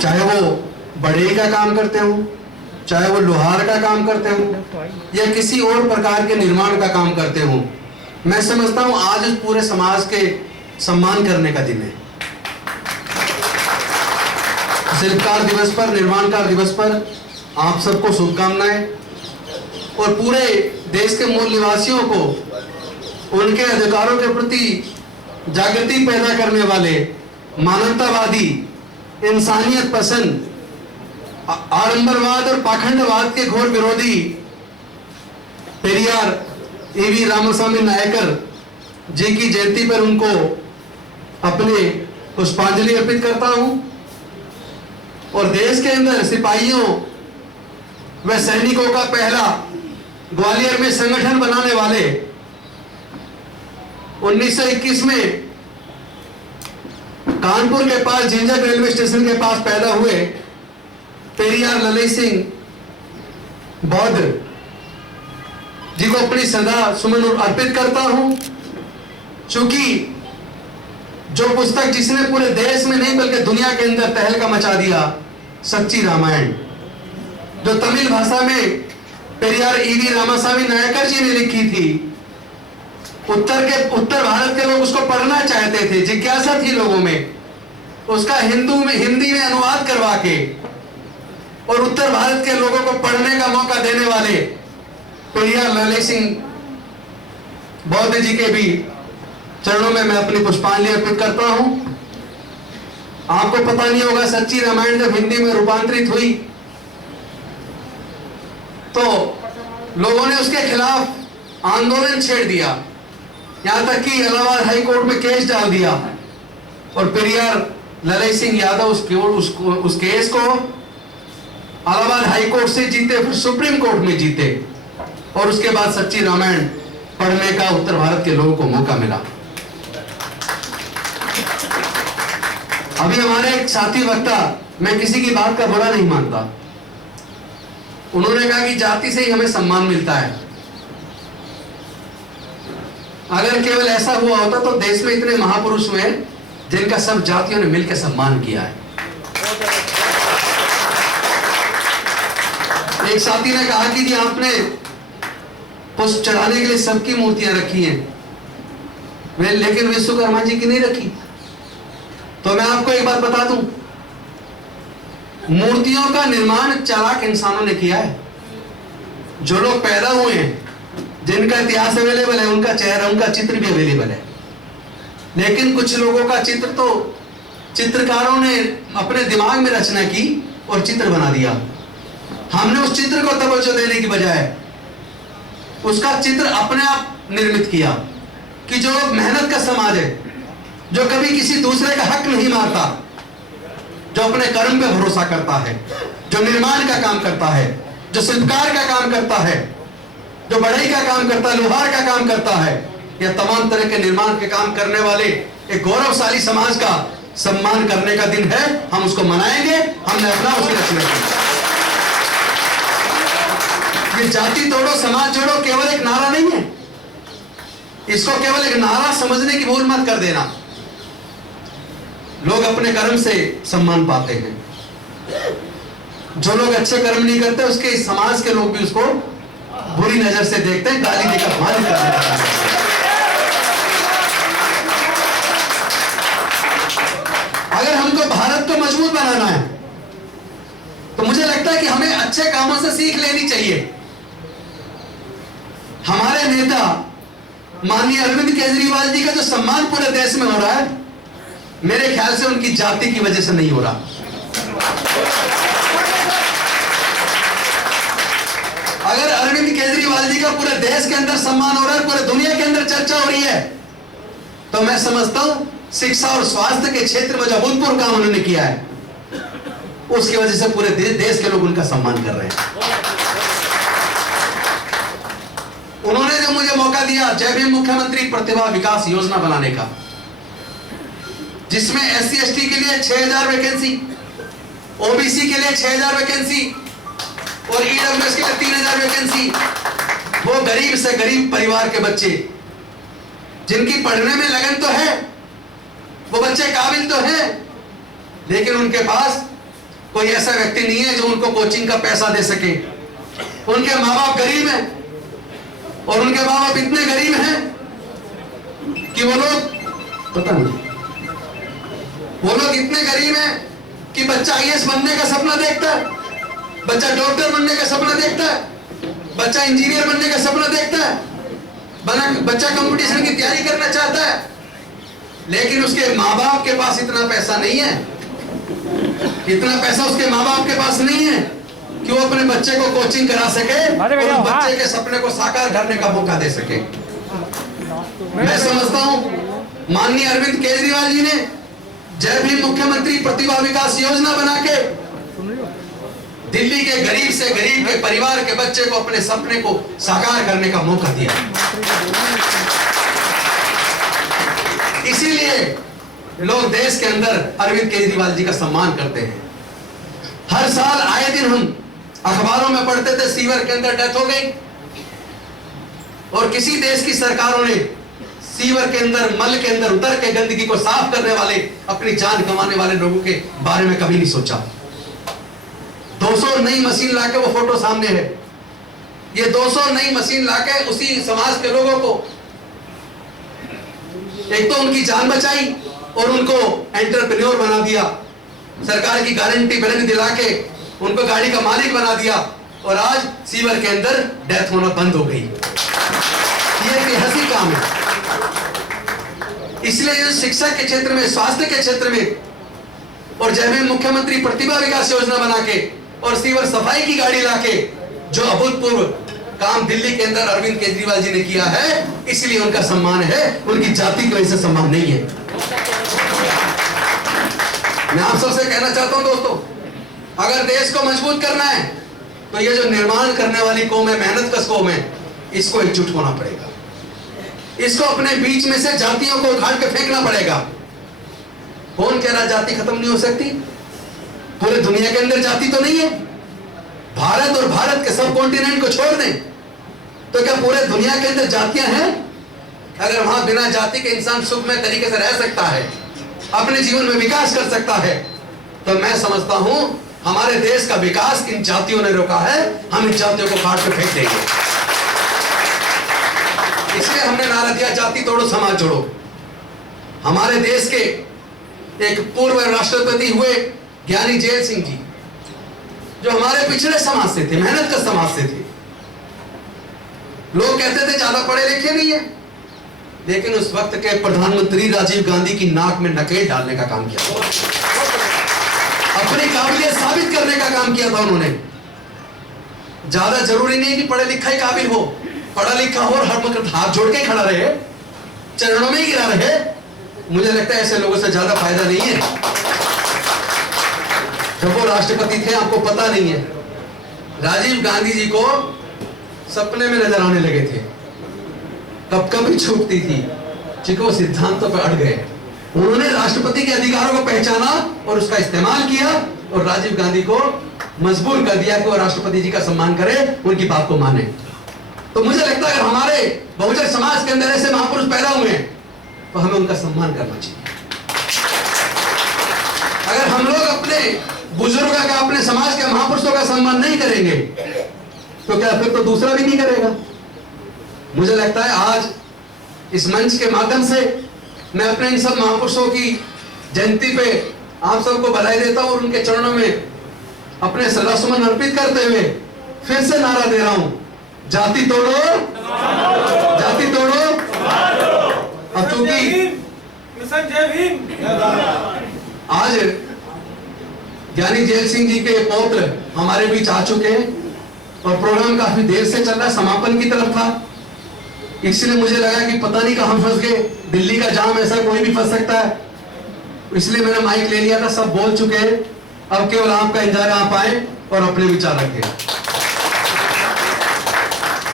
चाहे वो बढ़ई का काम करते हो, चाहे वो लोहार का काम करते हो या किसी और प्रकार के निर्माण का काम करते हो। मैं समझता हूं आज उस पूरे समाज के सम्मान करने का दिन है। शिल्पकार दिवस पर, निर्माणकार दिवस पर आप सबको शुभकामनाएं और पूरे देश के मूल निवासियों को उनके अधिकारों के प्रति जागृति पैदा करने वाले मानवतावादी, इंसानियत पसंद, आडंबरवाद और पाखंडवाद के घोर विरोधी पेरियार ईवी रामास्वामी नायकर जी की जयंती पर उनको अपने पुष्पांजलि अर्पित करता हूं और देश के अंदर सिपाहियों व सैनिकों का पहला ग्वालियर में संगठन बनाने वाले 1921 में कानपुर के पास झिंझक रेलवे स्टेशन के पास पैदा हुए पेरियार ललई सिंह बौद्ध जी को अपनी सदा सुमन अर्पित करता हूं, क्योंकि जो पुस्तक जिसने पूरे देश में नहीं बल्कि दुनिया के अंदर तहलका मचा दिया, सच्ची रामायण, जो तमिल भाषा में पेरियार ईवी रामास्वामी नायकर जी ने लिखी थी, उत्तर भारत के लोग उसको पढ़ना चाहते थे, जिज्ञासा थी लोगों में, उसका हिंदी में अनुवाद करवा के और उत्तर भारत के लोगों को पढ़ने का मौका देने वाले पेरियार ललई सिंह बौद्ध जी के भी चरणों में मैं अपनी पुष्पांजलि अर्पित करता हूं। आपको पता नहीं होगा, सच्ची रामायण जब हिंदी में रूपांतरित हुई तो लोगों ने उसके खिलाफ आंदोलन छेड़ दिया, यहां तक कि इलाहाबाद हाई कोर्ट में केस डाल दिया और पेरियार ललई सिंह यादव उस केस को इलाहाबाद हाई कोर्ट से जीते, फिर सुप्रीम कोर्ट में जीते और उसके बाद सच्ची रामायण पढ़ने का उत्तर भारत के लोगों को मौका मिला। अभी हमारे एक साथी वक्ता, मैं किसी की बात का बुरा नहीं मानता, उन्होंने कहा कि जाति से ही हमें सम्मान मिलता है। अगर केवल ऐसा हुआ होता तो देश में इतने महापुरुष हुए जिनका सब जातियों ने मिलकर सम्मान किया है। एक साथी ने कहा कि जी आपने पुष्प चढ़ाने के लिए सबकी मूर्तियां रखी हैं, लेकिन विश्वकर्मा जी की नहीं रखी। तो मैं आपको एक बात बता दूं, मूर्तियों का निर्माण चालाक इंसानों ने किया है। जो लोग पैदा हुए हैं, जिनका इतिहास अवेलेबल है, उनका चेहरा, उनका चित्र भी अवेलेबल है, लेकिन कुछ लोगों का चित्र तो चित्रकारों ने अपने दिमाग में रचना की और चित्र बना दिया। हमने उस चित्र को तवज्जो देने की बजाय उसका चित्र अपने आप निर्मित किया कि जो मेहनत का समाज है, जो कभी किसी दूसरे का हक नहीं मारता, जो अपने कर्म पे भरोसा करता है, जो निर्माण का काम करता है, जो शिल्पकार का काम करता है, जो बढ़ई का काम करता है, लोहार का काम करता है, या तमाम तरह के निर्माण के काम करने वाले एक गौरवशाली समाज का सम्मान करने का दिन है। हम उसको मनाएंगे, हमने अपना उसकी रचना की। ये जाति तोड़ो समाज जोड़ो केवल एक नारा नहीं है, इसको केवल एक नारा समझने की भूल मत कर देना। लोग अपने कर्म से सम्मान पाते हैं, जो लोग अच्छे कर्म नहीं करते उसके समाज के लोग भी उसको बुरी नजर से देखते हैं, गाली देकर अपमानित कर देते हैं। अगर हमको भारत को मजबूत बनाना है तो मुझे लगता है कि हमें अच्छे कामों से सीख लेनी चाहिए। हमारे नेता माननीय अरविंद केजरीवाल जी का जो सम्मान पूरे देश में हो रहा है, मेरे ख्याल से उनकी जाति की वजह से नहीं हो रहा। अगर अरविंद केजरीवाल जी का पूरे देश के अंदर सम्मान हो रहा है, पूरे दुनिया के अंदर चर्चा हो रही है, तो मैं समझता हूं शिक्षा और स्वास्थ्य के क्षेत्र में जो अभूतपूर्व काम उन्होंने किया है, उसकी वजह से पूरे देश के लोग उनका सम्मान कर रहे हैं। उन्होंने जो मुझे मौका दिया जय भीम मुख्यमंत्री प्रतिभा विकास योजना बनाने का, जिसमें SC ST के लिए 6000 वैकेंसी, OBC के लिए 6000 वैकेंसी और EWS के लिए 3000 वैकेंसी। वो गरीब से गरीब परिवार के बच्चे जिनकी पढ़ने में लगन तो है, वो बच्चे काबिल तो हैं, लेकिन उनके पास कोई ऐसा व्यक्ति नहीं है जो उनको कोचिंग का पैसा दे सके। उनके माँ बाप गरीब हैं और उनके माँ बाप इतने गरीब हैं कि वो लोग इतने गरीब हैं कि बच्चा आईएएस बनने का सपना देखता है, बच्चा डॉक्टर बनने का सपना देखता है, बच्चा इंजीनियर बनने का सपना देखता है, बच्चा कंपटीशन की तैयारी करना चाहता है, लेकिन उसके माँ बाप के पास इतना पैसा नहीं है, इतना पैसा उसके माँ बाप के पास नहीं है कि वो अपने बच्चे को कोचिंग करा सके और उस बच्चे के सपने को साकार करने का मौका दे सके। मैं समझता हूं माननीय अरविंद केजरीवाल जी ने जय भीम मुख्यमंत्री प्रतिभा विकास योजना बना के दिल्ली के गरीब से गरीब के परिवार के बच्चे को अपने सपने को साकार करने का मौका दिया। इसीलिए लोग देश के अंदर अरविंद केजरीवाल जी का सम्मान करते हैं। हर साल आए दिन हम अखबारों में पढ़ते थे सीवर के अंदर डेथ हो गई, और किसी देश की सरकारों ने सीवर के अंदर मल के अंदर उतर के गंदगी को साफ करने वाले अपनी जान गंवाने वाले लोगों के बारे में कभी नहीं सोचा। 200 नई मशीन लाके वो फोटो सामने है, ये 200 नई मशीन लाके उसी समाज के लोगों को एक तो उनकी जान बचाई और उनको एंटरप्रेन्योर बना दिया, सरकार की गारंटी वारंटी दिला के उनको गाड़ी का मालिक बना दिया, और आज सीवर के अंदर डेथ होना बंद हो गई। ये ऐतिहासिक काम है। इसलिए शिक्षा के क्षेत्र में, स्वास्थ्य के क्षेत्र में, और जय भीम मुख्यमंत्री प्रतिभा विकास योजना बना के और सीवर सफाई की गाड़ी लाके जो अभूतपूर्व काम दिल्ली के अंदर अरविंद केजरीवाल जी ने किया है, इसलिए उनका सम्मान है, उनकी जाति की वजह से सम्मान नहीं है। मैं आप सबसे कहना चाहता हूं दोस्तों, अगर देश को मजबूत करना है तो ये जो निर्माण करने वाली कौम है, मेहनत कश कौम है, इसको एकजुट होना पड़ेगा। इसको अपने बीच में से जातियों को उखाड़ के फेंकना पड़ेगा। कौन कह रहा जाति खत्म नहीं हो सकती? पूरे दुनिया के अंदर जाति तो नहीं है। भारत और भारत के सब कॉन्टिनेंट को छोड़ दें तो क्या पूरे दुनिया के अंदर जातियां हैं? अगर वहां बिना जाति के इंसान सुखमय तरीके से रह सकता है, अपने जीवन में विकास कर सकता है, तो मैं समझता हूं हमारे देश का विकास इन जातियों ने रोका है। हम इन जातियों को काट के फेंक देंगे। इसलिए हमने नारा दिया, जाति तोड़ो समाज जोड़ो। हमारे देश के एक पूर्व राष्ट्रपति हुए ज्ञानी जैल सिंह जी, जो हमारे पिछड़े समाज से थे, मेहनत का समाज से थे। लोग कहते थे ज्यादा पढ़े लिखे नहीं है, लेकिन उस वक्त के प्रधानमंत्री राजीव गांधी की नाक में नकेल डालने का काम किया, अपनी काबिलियत साबित करने का काम किया था उन्होंने। ज्यादा जरूरी नहीं कि पढ़े लिखा ही काबिल हो, पढ़ा लिखा हो और हर वक्त हाथ जोड़ के खड़ा रहे, चरणों में ही गिरा रहे। मुझे लगता है ऐसे लोगों से ज्यादा फायदा नहीं है। जब वो राष्ट्रपति थे, आपको पता नहीं है, राजीव गांधी जी को सपने में नजर आने लगे थे, कब कभी छूटती थी, क्योंकि वो सिद्धांतों पर अड़ गए। उन्होंने राष्ट्रपति के अधिकारों को पहचाना और उसका इस्तेमाल किया, और राजीव गांधी को मजबूर कर दिया कि वो राष्ट्रपति जी का सम्मान करे, उनकी बात को माने। तो मुझे लगता है अगर हमारे बहुजन समाज के अंदर ऐसे महापुरुष पैदा हुए हैं तो हमें उनका सम्मान करना चाहिए। अगर हम लोग अपने बुजुर्गों का, अपने समाज के महापुरुषों का सम्मान नहीं करेंगे तो क्या फिर तो दूसरा भी नहीं करेगा। मुझे लगता है आज इस मंच के माध्यम से मैं अपने इन सब महापुरुषों की जयंती पे आप सबको बधाई देता हूं और उनके चरणों में अपने श्रद्धासुमन अर्पित करते हुए फिर से नारा दे रहा हूं, जाति तोड़ो, जाति तोड़ो। अब चूंकि आज ज्ञानी जैल सिंह जी के पौत्र हमारे बीच आ चुके हैं और प्रोग्राम काफी देर से चल रहा है, समापन की तरफ था, इसलिए मुझे लगा कि पता नहीं कहां फंस गए, दिल्ली का जाम ऐसा कोई भी फंस सकता है, इसलिए मैंने माइक ले लिया था। सब बोल चुके हैं, अब केवल आपका इंतजार, आप आए और अपने विचार रखें।